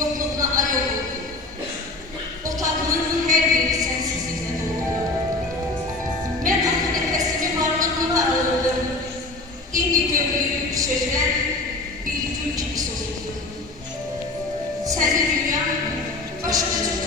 yokluğuna ay oldu. Otağımın her yeri sensizlikle doldu. Ben aklı nefesimi varlığına alırdım. İndi gördüğüm sözler bir gül gibi soğudu. Seni dünya başka